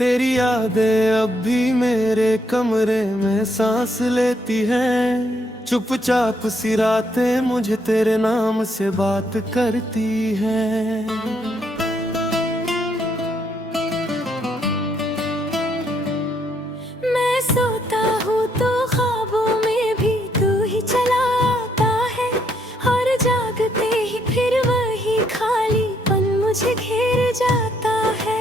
तेरी यादें अब भी मेरे कमरे में सांस लेती हैं। चुपचाप सी रातें मुझे तेरे नाम से बात करती हैं। मैं सोता हूँ तो ख्वाबों में भी तू ही चला आता है, और जागते ही फिर वही खालीपन मुझे घेर जाता है।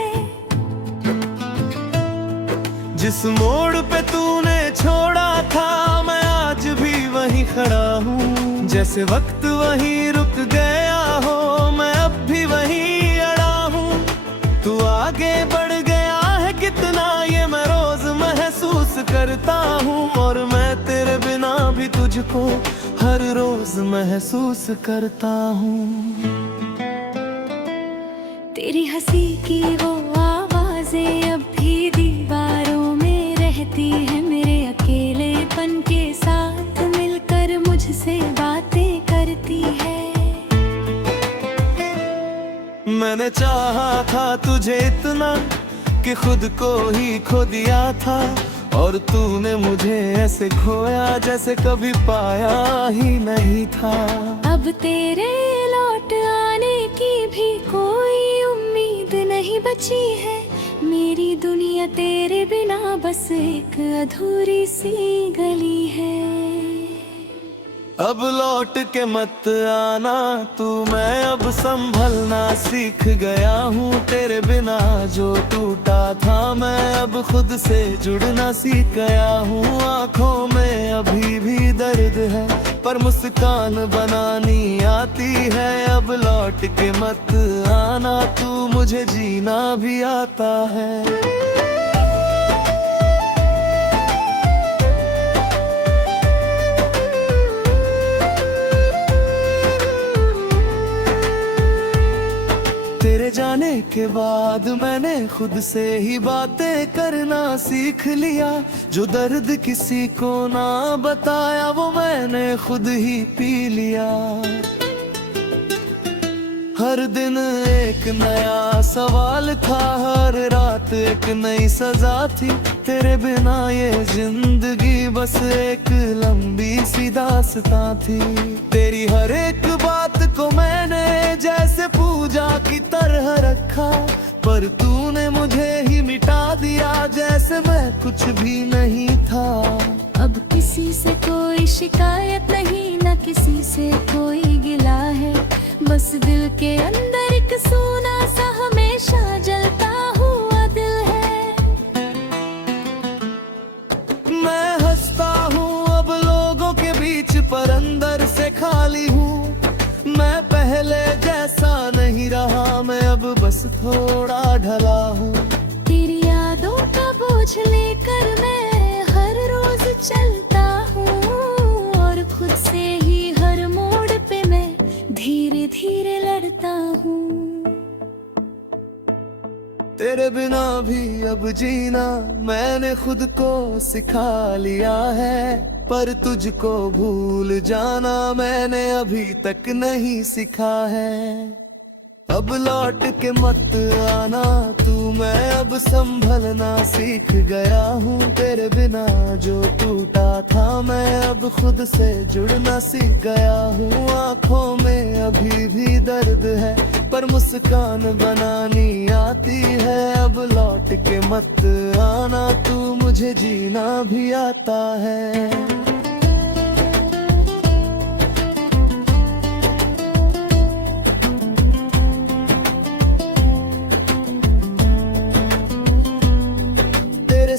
जिस मोड़ पे तूने छोड़ा था मैं आज भी वहीं खड़ा हूँ। जैसे वक्त वहीं रुक गया हो मैं अब भी वहीं अड़ा हूँ। तू आगे बढ़ गया है कितना ये मैं रोज महसूस करता हूँ, और मैं तेरे बिना भी तुझको हर रोज महसूस करता हूँ। तेरी हंसी की वो आवाजें अब भी दीवारों में रहती है, मेरे अकेलेपन के साथ मिलकर मुझसे बातें करती है। मैंने चाहा था तुझे इतना कि खुद को ही खो दिया था, और तूने मुझे ऐसे खोया जैसे कभी पाया ही नहीं था। अब तेरे लौट आने की भी कोई उम्मीद नहीं बची है। मेरी दुनिया तेरे बिना बस एक अधूरी सी गली है। अब लौट के मत आना तू, मैं अब संभलना सीख गया हूँ। तेरे बिना जो टूटा था मैं अब खुद से जुड़ना सीख गया हूँ। आँखों में अभी भी दर्द है पर मुस्कान बनानी आती है। अब लौट के मत आना तू, मुझे जीना भी आता है। तेरे जाने के बाद मैंने खुद से ही बातें करना सीख लिया। जो दर्द किसी को ना बताया वो मैंने खुद ही पी लिया। हर दिन एक नया सवाल था, हर रात एक नई सजा थी। तेरे बिना ये जिंदगी बस एक लंबी सी दास्तां थी। तेरी हर एक बात को मैंने जैसे पूजा की तरह रखा, पर तूने मुझे ही मिटा दिया जैसे मैं कुछ भी नहीं था। अब किसी से कोई शिकायत नहीं, न किसी से कोई गिला है। बस दिल के अंदर एक सोना सा हमेशा जलता हुआ दिल है। मैं हंसता हूँ अब लोगों के बीच पर अंदर से खाली हूँ। मैं पहले जैसा नहीं रहा, मैं अब बस थोड़ा ढला हूँ। तेरी यादों का बोझ लेकर मैं हर रोज चलता हूँ, और खुद से ही हर मोड़ पे मैं धीरे धीरे लड़ता हूँ। तेरे बिना भी अब जीना मैंने खुद को सिखा लिया है, पर तुझको भूल जाना मैंने अभी तक नहीं सीखा है। अब लौट के मत आना तू, मैं अब संभलना सीख गया हूँ। तेरे बिना जो टूटा था मैं अब खुद से जुड़ना सीख गया हूँ। आँखों में अभी भी दर्द है पर मुस्कान बनानी आती है। अब लौट के मत आना तू, मुझे जीना भी आता है।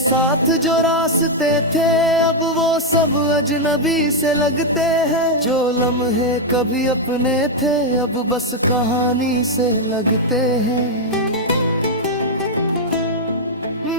साथ जो रास्ते थे अब वो सब अजनबी से लगते हैं। जो लम्हे कभी अपने थे अब बस कहानी से लगते हैं।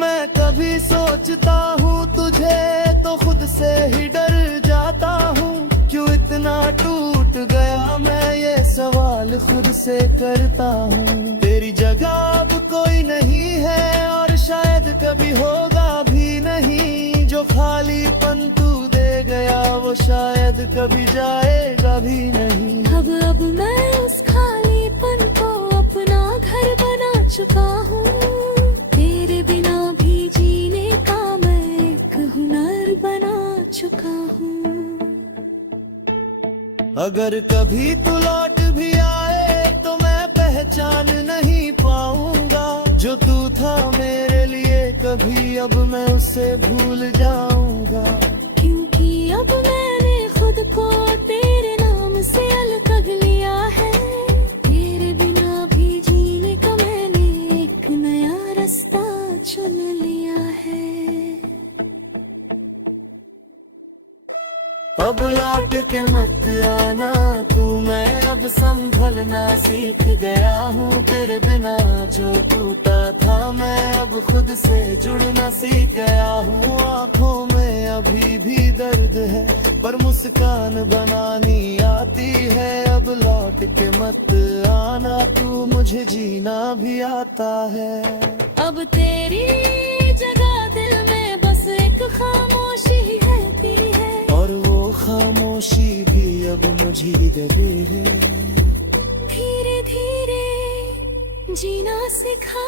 मैं कभी सोचता हूँ तुझे तो खुद से ही डर जाता हूँ। क्यों इतना टूट गया मैं ये सवाल खुद से करता हूँ। तेरी जगह अब कोई नहीं है और शायद कभी होगा भी नहीं। जो खालीपन तू दे गया वो शायद कभी जाएगा भी नहीं। अब मैं उस खालीपन को अपना घर बना चुका हूँ। तेरे बिना अगर कभी तू लौट भी आए तो मैं पहचान नहीं पाऊंगा जो तू था मेरे लिए, कभी अब मैं उसे भूल जाऊंगा। क्योंकि अब मैंने खुद को तेरे नाम से अलग लिया है, तेरे बिना भी जीने का मैंने एक नया रास्ता चुन लिया है। अब लौट के मत आना तू, मैं अब संभलना सीख गया हूँ। तेरे बिना जो टूटा था मैं अब खुद से जुड़ना सीख गया हूँ। आँखों में अभी भी दर्द है पर मुस्कान बनानी आती है। अब लौट के मत आना तू, मुझे जीना भी आता है। अब तेरी जगह दिल में बस एक खामोशी रहती है, और वो खामोशी भी अब मुझे दबी है। धीरे धीरे जीना सिखा